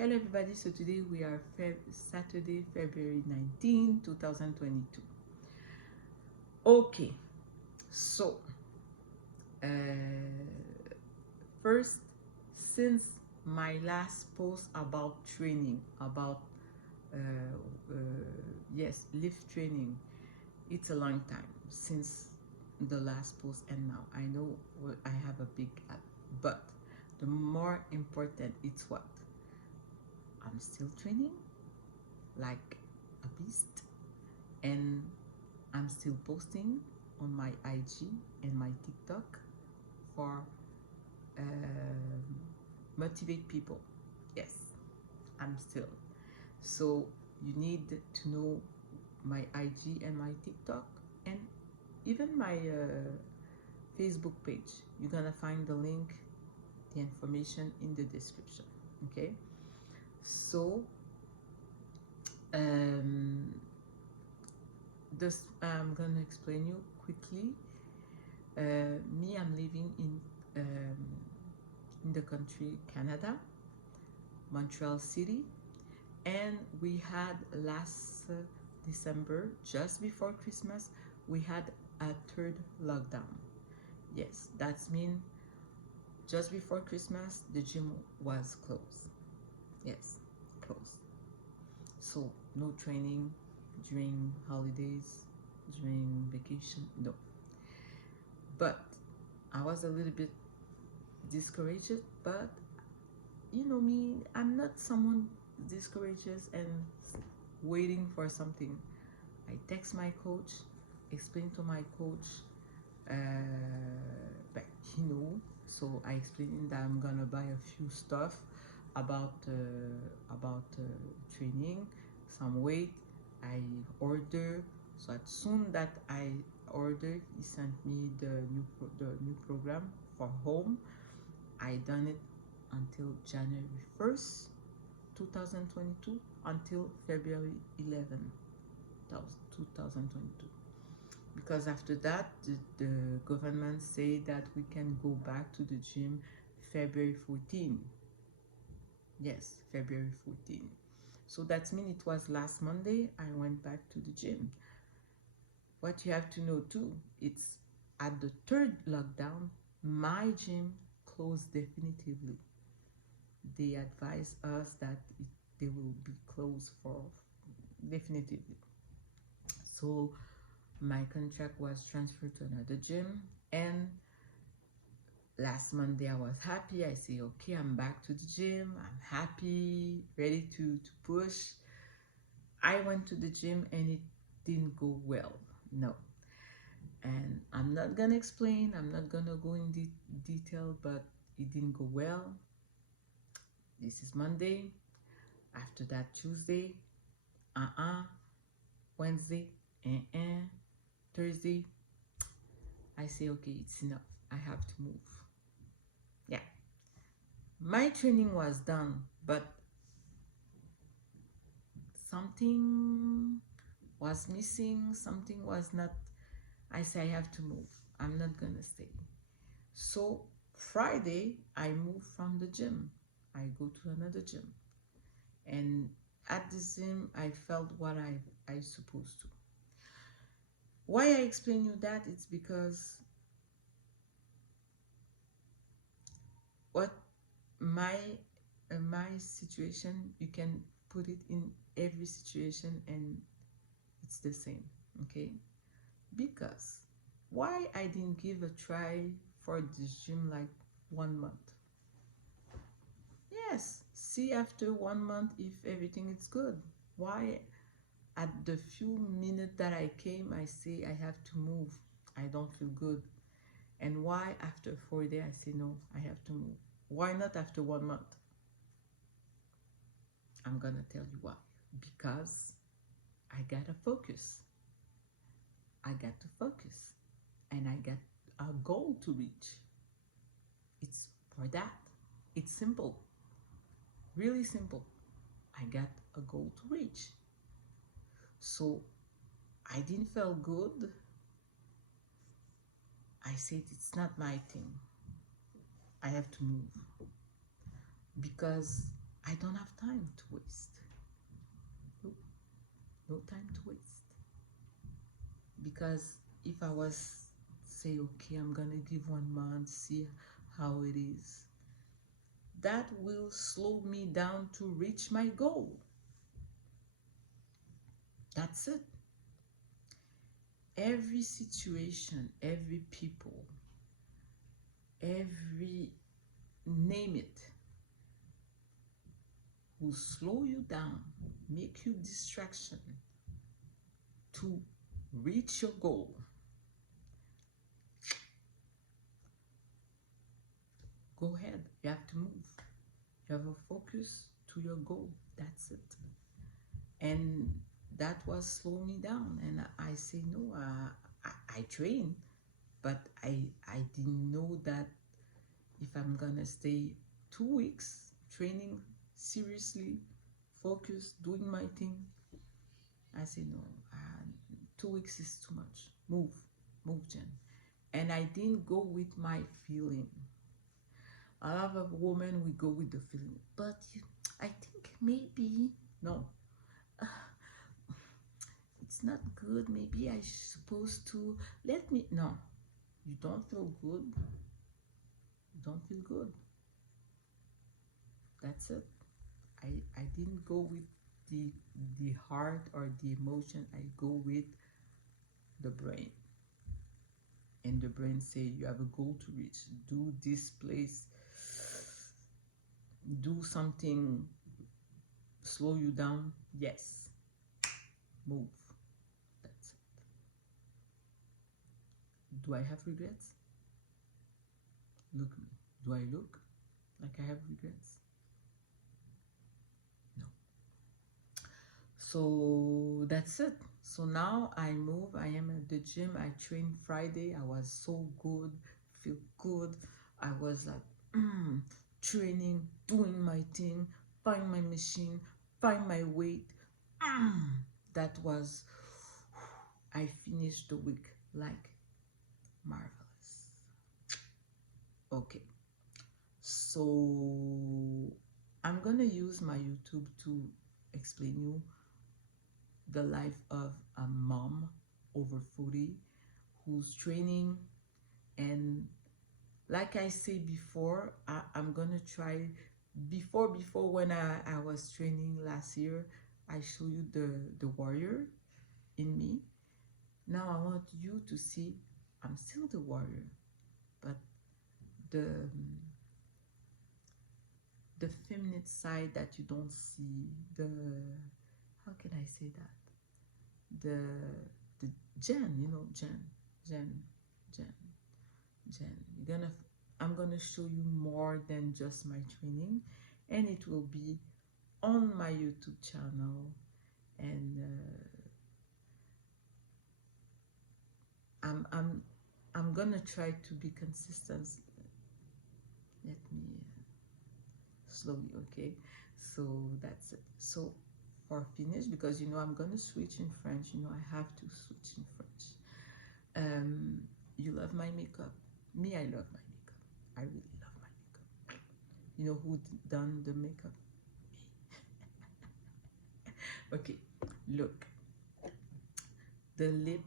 Hello everybody, so today we are Saturday, February 19, 2022. Okay, so uh, first, since my last post about training, about uh, uh, yes, lift training, it's a long time since the last post, and now I know I have a big gap, but the more important it's what I'm still training like a beast, and I'm still posting on my IG and my TikTok for motivate people. Yes, I'm still. So you need to know my IG and my TikTok and even my Facebook page. You're gonna find the link, the information in the description. Okay, so um, this I'm gonna explain you quickly. Me, I'm living in the country Canada, Montreal City, and we had last December, just before Christmas, we had a third lockdown. Yes, that's mean just before Christmas the gym was closed. Yes, closed. So no training during holidays, during vacation, no. But I was a little bit discouraged, but you know me, I'm not someone discourages and waiting for something. I text my coach, explain to my coach, uh, but so I explained that I'm gonna buy a few stuff about training, some weight. I order, so as soon that I ordered, he sent me the new program for home. I done it until January 1st, 2022 until February 11th, 2022. Because after that, the government say that we can go back to the gym February 14. Yes, February 14. So that means it was last Monday I went back to the gym. What you have to know too, it's at the third lockdown, my gym closed definitively. They advise us that they will be closed for definitively. So my contract was transferred to another gym, and last Monday I was happy. I say, okay, I'm back to the gym. I'm happy, ready to push. I went to the gym and it didn't go well. No. And I'm not gonna explain, I'm not gonna go in detail, but it didn't go well. This is Monday. After that, Tuesday, Wednesday, Thursday, I say, okay, it's enough. I have to move. Yeah. My training was done, but something was missing, something was not. I say, I have to move. I'm not gonna stay. So Friday, I move from the gym. I go to another gym. And at the gym, I felt what I supposed to. Why I explain you that? It's because what my my situation, you can put it in every situation and it's the same. Okay, because why I didn't give a try for this gym like 1 month. Yes, see after 1 month if everything is good. Why at the few minutes that I came I say I have to move, I don't feel good. And why after 4 days I say no, I have to move? Why not after 1 month? I'm gonna tell you why. Because I gotta focus. I got to focus, and I got a goal to reach. It's for that. It's simple, really simple. I got a goal to reach. So I didn't feel good. I said it's not my thing. I have to move because I don't have time to waste. No, no time to waste. Because if I was say, okay, I'm gonna give 1 month, see how it is, that will slow me down to reach my goal. That's it. Every situation, every people, every name it, will slow you down, make you distraction to reach your goal. Go ahead. You have to move. You have a focus to your goal. That's it. And that was slow me down. And I say, no, I train, but I didn't know that if I'm gonna stay 2 weeks training seriously, focused, doing my thing, I say, no, 2 weeks is too much. Move, Jen. And I didn't go with my feeling. A lot of women, we go with the feeling, but I think maybe, no, it's not good. Maybe I supposed to no, you don't feel good. You don't feel good. That's it. I didn't go with the heart or the emotion. I go with the brain. And the brain say you have a goal to reach. Do this place. Do something. Slow you down. Yes. Move. That's it. Do I have regrets? Look me. Do I look like I have regrets? No. So that's it. So now I move. I am at the gym. I train Friday. I was so good. Feel good. I was like training, doing my thing, find my machine, find my weight. That was, I finished the week like marvelous. Okay, so I'm gonna use my YouTube to explain you the life of a mom over 40 who's training. And like I said before, I'm gonna try before when I was training last year, I show you the warrior in me. Now I want you to see I'm still the warrior, but the feminine side that you don't see, the, how can I say that, the Jen, Jen. I'm gonna show you more than just my training, and it will be on my YouTube channel. And I'm gonna try to be consistent. Let me slowly, okay? So that's it. So for finish, because I'm gonna switch in French. I have to switch in French. You love my makeup. Me, I love my makeup. I really love my makeup. You know who done the makeup? Me. Okay, look. The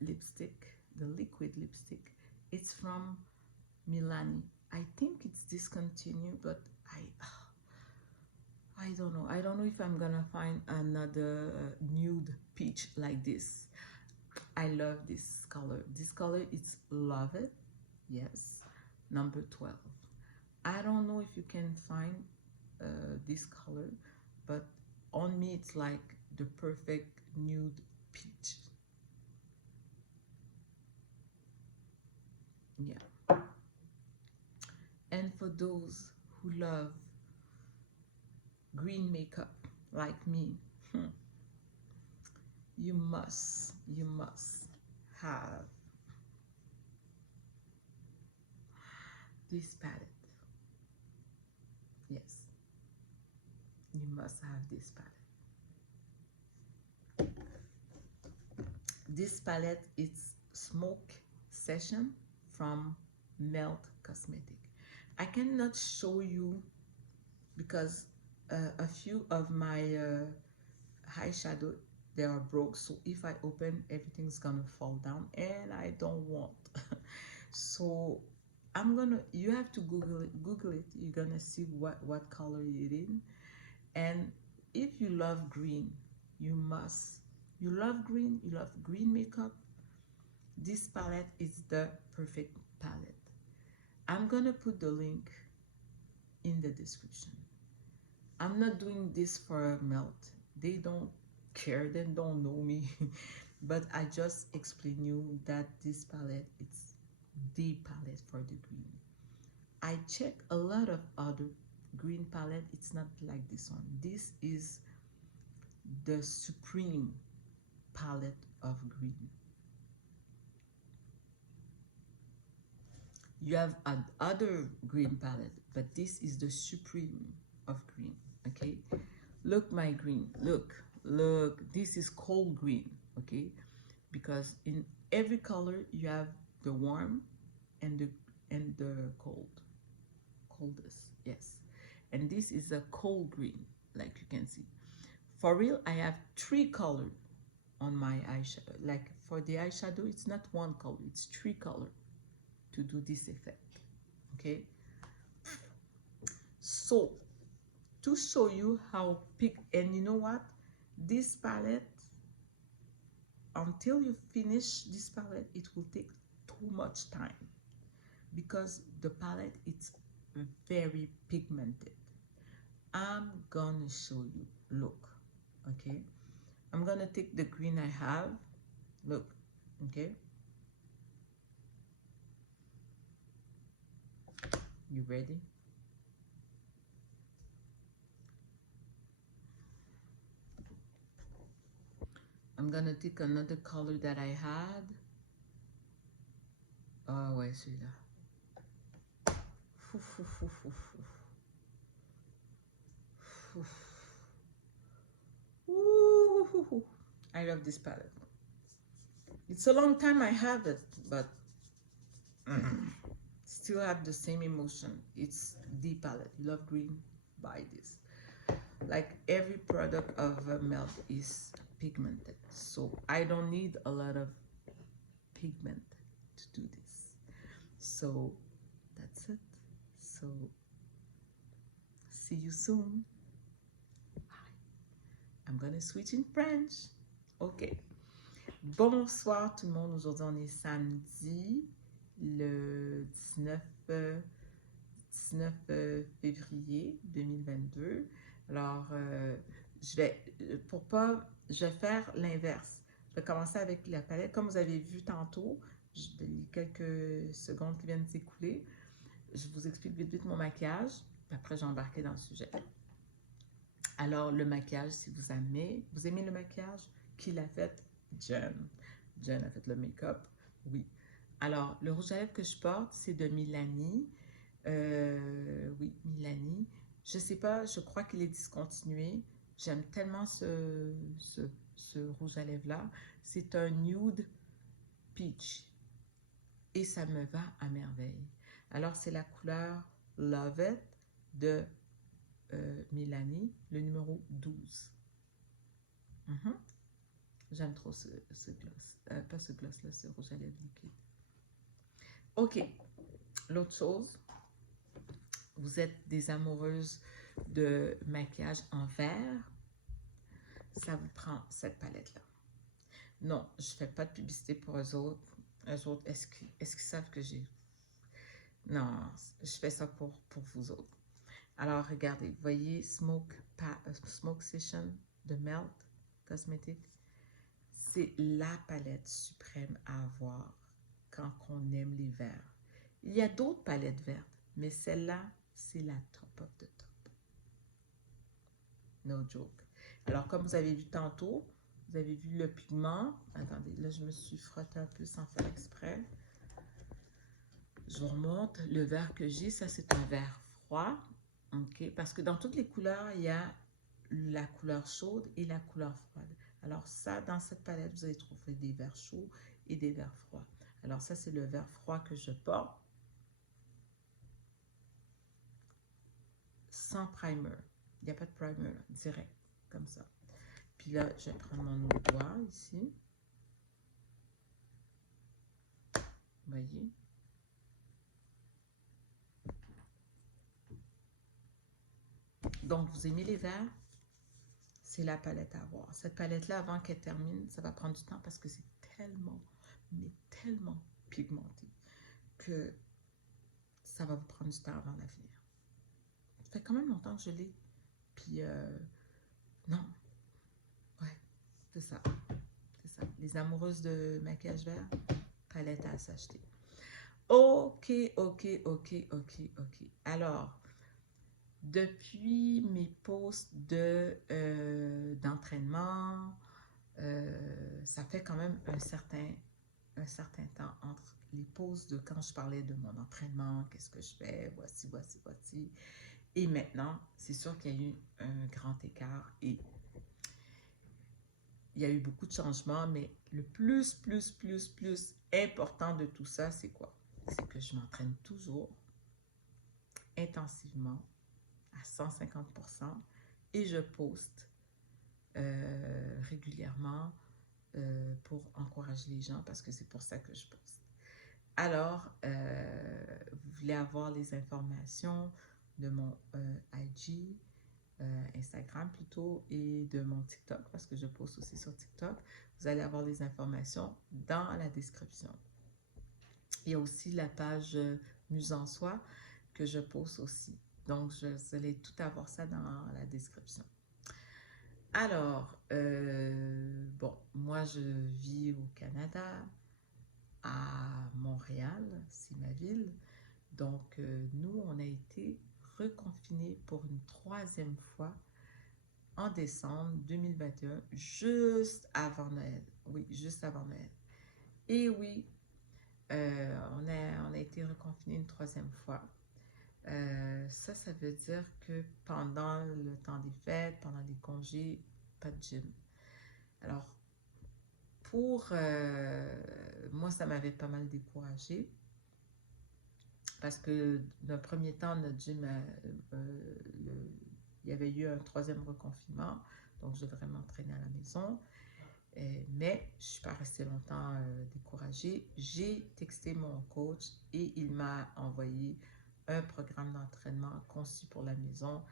lipstick, the liquid lipstick, it's from Milani. I think it's discontinued, but I don't know. I don't know if I'm gonna find another nude peach like this. I love this color. This color, it's Love It. Yes, number 12. I don't know if you can find this color, but on me it's like the perfect nude peach. Yeah. And for those who love green makeup like me, you must have this palette. Yes, you must have this palette. This palette is Smoke Session from Melt Cosmetic. I cannot show you because a few of my eyeshadow, they are broke, so if I open, everything's gonna fall down and I don't want. So you have to Google it. You're gonna see what color it in. And if you love green, you love green, you love green makeup, this palette is the perfect palette. I'm gonna put the link in the description. I'm not doing this for a melt. They don't care, they don't know me. But I just explain you that this palette, it's the palette for the green. I check a lot of other green palette. It's not like this one. This is the supreme palette of green. You have other green palette, but this is the supreme of green. Okay, look my green. Look, this is cold green. Okay, because in every color you have the warm and the coldest. Yes, and this is a cold green, like you can see. For real, I have 3 colors on my eyeshadow. Like for the eyeshadow, it's not 1 color, it's 3 colors to do this effect. Okay, so to show you how pick, and you know what, this palette, until you finish this palette, it will take too much time because the palette, it's very pigmented. I'm gonna show you. Look, okay, I'm gonna take the green I have. Look, okay, you ready? I'm gonna take another color that I had. Oh ouais, celui-là. I love this palette. It's a long time I have it, but still have the same emotion. It's the palette. You love green, buy this. Like every product of Melt is pigmented, so I don't need a lot of pigment to do this. So that's it. So see you soon. I'm gonna switch in French. Ok. Bonsoir tout le monde. Aujourd'hui, on est samedi, le 19 février 2022. Alors, je vais faire l'inverse. Je vais commencer avec la palette. Comme vous avez vu tantôt, les quelques secondes qui viennent de s'écouler, je vous explique vite mon maquillage. Après, j'ai embarqué dans le sujet. Alors, le maquillage, si vous aimez le maquillage, qui l'a fait? Jen. Jen a fait le make-up, oui. Alors, le rouge à lèvres que je porte, c'est de Milani. Oui, Milani. Je sais pas, je crois qu'il est discontinué. J'aime tellement ce rouge à lèvres-là. C'est un nude peach. Et ça me va à merveille. Alors, c'est la couleur Love It de Milani, le numéro 12. J'aime trop ce gloss. Pas ce gloss-là, ce rouge à lèvres liquide. Ok, l'autre chose, vous êtes des amoureuses de maquillage en vert, ça vous prend cette palette-là. Non, je ne fais pas de publicité pour eux autres. Eux autres, est-ce qu'ils savent que j'ai... Non, je fais ça pour vous autres. Alors, regardez, vous voyez Smoke Session de Melt Cosmetics. C'est la palette suprême à avoir quand on aime les verts. Il y a d'autres palettes vertes, mais celle-là, c'est la top of the top. No joke. Alors, comme vous avez vu tantôt, vous avez vu le pigment. Attendez, là, je me suis frotté un peu sans faire exprès. Je vous remonte le vert que j'ai. Ça, c'est un vert froid. OK? Parce que dans toutes les couleurs, il y a la couleur chaude et la couleur froide. Alors ça, dans cette palette, vous allez trouver des verts chauds et des verts froids. Alors ça, c'est le vert froid que je porte. sans primer. Il n'y a pas de primer, là, direct, comme ça. Puis là, je vais prendre mon autre doigt ici. Vous voyez? Donc, vous aimez les verts? C'est la palette à avoir. Cette palette-là, avant qu'elle termine, ça va prendre du temps parce que c'est tellement, mais tellement pigmenté que ça va vous prendre du temps avant de la finir. Ça fait quand même longtemps que je l'ai. Puis, non. Ouais, c'est ça. C'est ça. Les amoureuses de maquillage vert, palette à s'acheter. Ok, ok, ok, ok, ok. Alors, depuis mes posts d'entraînement, ça fait quand même un certain temps entre les pauses de quand je parlais de mon entraînement, qu'est-ce que je fais, voici, voici, voici. Et maintenant, c'est sûr qu'il y a eu un grand écart et il y a eu beaucoup de changements, mais le plus important de tout ça, c'est quoi? C'est que je m'entraîne toujours intensivement à 150% et je poste régulièrement pour encourager les gens parce que c'est pour ça que je poste. Alors, vous voulez avoir les informations de mon IG, Instagram plutôt, et de mon TikTok, parce que je poste aussi sur TikTok. Vous allez avoir les informations dans la description. Il y a aussi la page Muse en Soi que je poste aussi. Donc, vous allez tout avoir ça dans la description. Alors, bon, moi je vis au Canada, à Montréal, c'est ma ville. Donc, nous, on a été reconfinés pour une troisième fois en décembre 2021, juste avant Noël. Oui, juste avant Noël. Et oui, on a été reconfinés une troisième fois. Ça veut dire que pendant le temps des fêtes, pendant les congés, pas de gym. Alors, pour moi, ça m'avait pas mal découragée parce que d'un premier temps, notre gym, il y avait eu un troisième reconfinement, donc je devrais m'entraîner à la maison. Mais je ne suis pas restée longtemps découragée. J'ai texté mon coach et il m'a envoyé un programme d'entraînement conçu pour la maison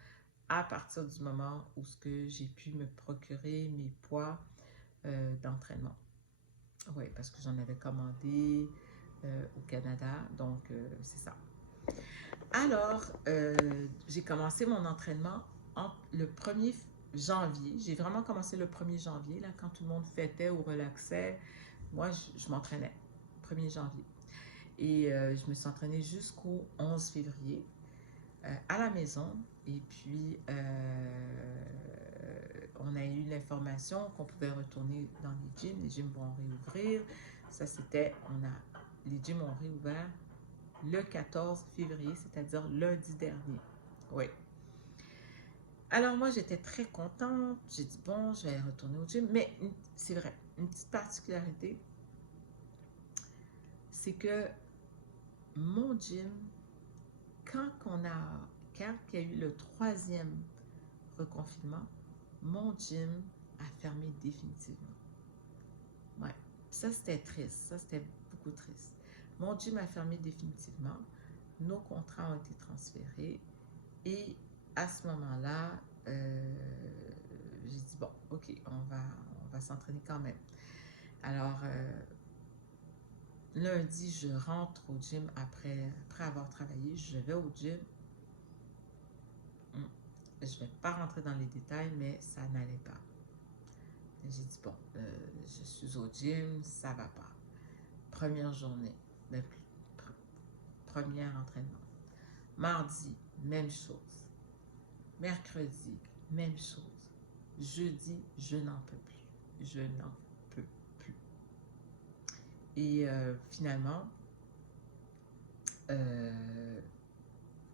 à partir du moment où j'ai pu me procurer mes poids d'entraînement. Oui, parce que j'en avais commandé au Canada, donc c'est ça. Alors, j'ai commencé mon entraînement le 1er janvier. J'ai vraiment commencé le 1er janvier, là, quand tout le monde fêtait ou relaxait. Moi, je m'entraînais, 1er janvier. Et je me suis entraînée jusqu'au 11 février à la maison. Et puis, on a eu l'information qu'on pouvait retourner dans les gyms. Les gyms vont réouvrir. Ça, c'était, les gyms ont réouvert le 14 février, c'est-à-dire lundi dernier. Oui. Alors moi, j'étais très contente. J'ai dit, bon, je vais retourner au gym. Mais c'est vrai, une petite particularité, c'est que mon gym, quand il y a eu le troisième reconfinement, mon gym a fermé définitivement. Ouais, ça c'était triste, ça c'était beaucoup triste. Mon gym a fermé définitivement, nos contrats ont été transférés et à ce moment-là, j'ai dit bon, ok, on va s'entraîner quand même. Alors, lundi, je rentre au gym après avoir travaillé, je vais au gym. Je ne vais pas rentrer dans les détails, mais ça n'allait pas. J'ai dit, bon, je suis au gym, ça va pas. Première journée, premier entraînement. Mardi, même chose. Mercredi, même chose. Jeudi, je n'en peux plus. Je n'en peux plus. Et finalement,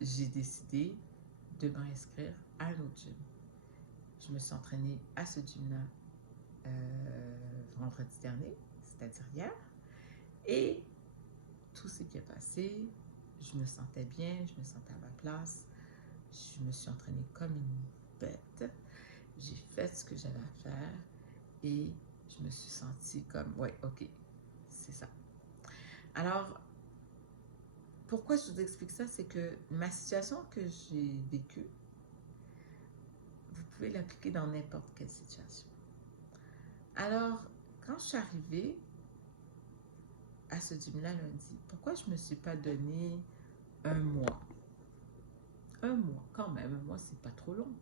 j'ai décidé de m'inscrire à un autre gym. Je me suis entraînée à ce gym-là vendredi dernier, c'est-à-dire hier. Et tout s'est bien passé. Je me sentais bien, je me sentais à ma place. Je me suis entraînée comme une bête. J'ai fait ce que j'avais à faire et je me suis sentie comme, ouais, ok, c'est ça. Alors, pourquoi je vous explique ça? C'est que ma situation que j'ai vécue, vous pouvez l'appliquer dans n'importe quelle situation. Alors, quand je suis arrivée à ce gym-là lundi, pourquoi je ne me suis pas donné un mois? Un mois, quand même, un mois, c'est pas trop long.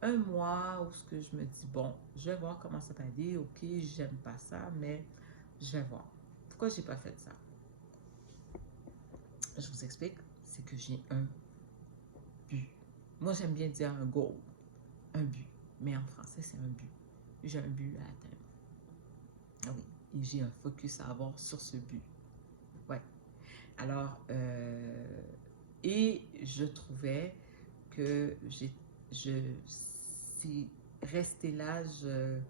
Un mois où ce que je me dis, bon, je vais voir comment ça va aller, ok, j'aime pas ça, mais je vais voir. Pourquoi j'ai pas fait ça? Je vous explique, c'est que j'ai un but. Moi, j'aime bien dire un goal, un but, mais en français, c'est un but. J'ai un but à atteindre. Ah oui, et j'ai un focus à avoir sur ce but. Ouais. Alors, et je trouvais que si rester là, je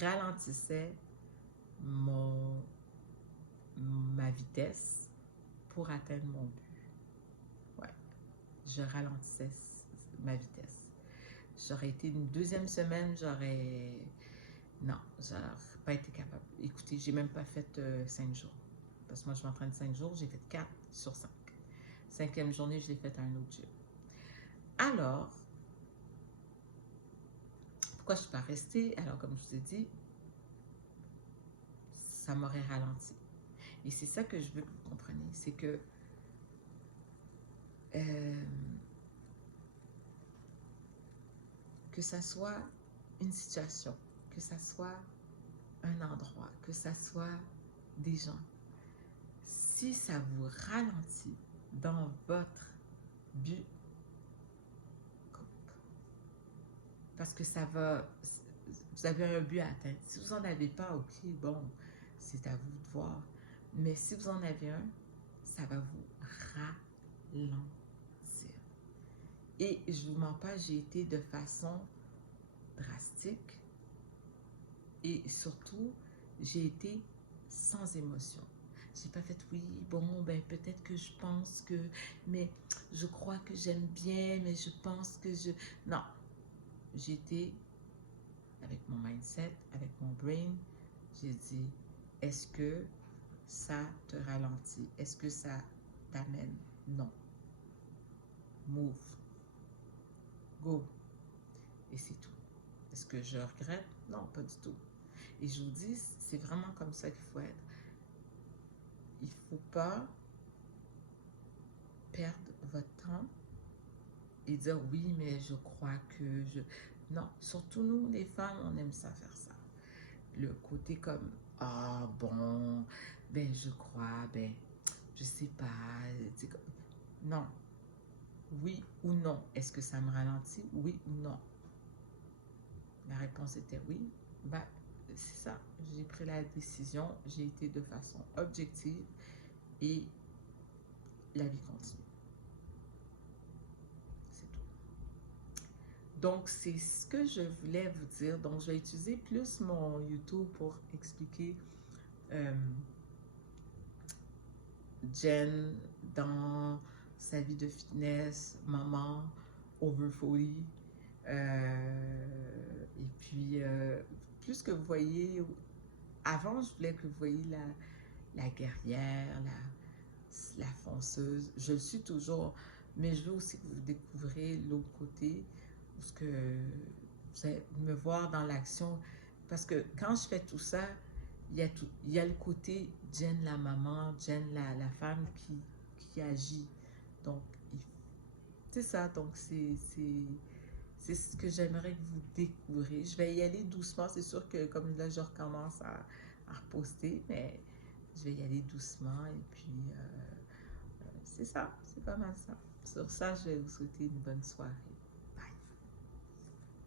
ralentissais ma vitesse pour atteindre mon but. Ouais, je ralentissais ma vitesse. J'aurais été une deuxième semaine, non, j'aurais pas été capable. Écoutez, j'ai même pas fait 5 jours. Parce que moi, je m'entraîne 5 jours, j'ai fait 4 sur 5. Cinquième journée, je l'ai fait à un autre gym. Alors, pourquoi je ne suis pas restée? Alors, comme je vous ai dit, ça m'aurait ralenti. Et c'est ça que je veux que vous compreniez. C'est que ça soit une situation, que ça soit un endroit, que ça soit des gens, si ça vous ralentit dans votre but, parce que ça va, vous avez un but à atteindre. Si vous n'en avez pas, ok, bon, c'est à vous de voir. Mais si vous en avez un, ça va vous ralentir. Et je ne vous mens pas, j'ai été de façon drastique et surtout, j'ai été sans émotion. J'ai pas fait oui, bon, ben peut-être que je pense que, mais je crois que j'aime bien, mais je pense que je... Non, j'étais avec mon mindset, avec mon brain, j'ai dit, est-ce que ça te ralentit? Est-ce que ça t'amène? Non. Move. Go. Et c'est tout. Est-ce que je regrette? Non, pas du tout. Et je vous dis, c'est vraiment comme ça qu'il faut être. Il ne faut pas perdre votre temps et dire oui, mais je crois que je... Non, surtout nous, les femmes, on aime ça faire ça. Le côté comme, ah bon, ben je crois, ben je sais pas. Non. Oui ou non. Est-ce que ça me ralentit? Oui ou non. La réponse était oui. Ben, c'est ça. J'ai pris la décision. J'ai été de façon objective et la vie continue. C'est tout. Donc, c'est ce que je voulais vous dire. Donc, je vais utiliser plus mon YouTube pour expliquer Jen dans sa vie de fitness, maman, over 40. Et puis, plus que vous voyez, avant, je voulais que vous voyez la guerrière, la fonceuse. Je le suis toujours, mais je veux aussi que vous découvrez l'autre côté, parce que vous allez me voir dans l'action. Parce que quand je fais tout ça, il y a le côté Jen la maman, Jen la femme qui agit. Donc, c'est ça. Donc, c'est ce que j'aimerais que vous découvrez. Je vais y aller doucement. C'est sûr que comme là, je recommence à reposter, mais je vais y aller doucement. Et puis, c'est ça. C'est pas mal ça. Sur ça, je vais vous souhaiter une bonne soirée.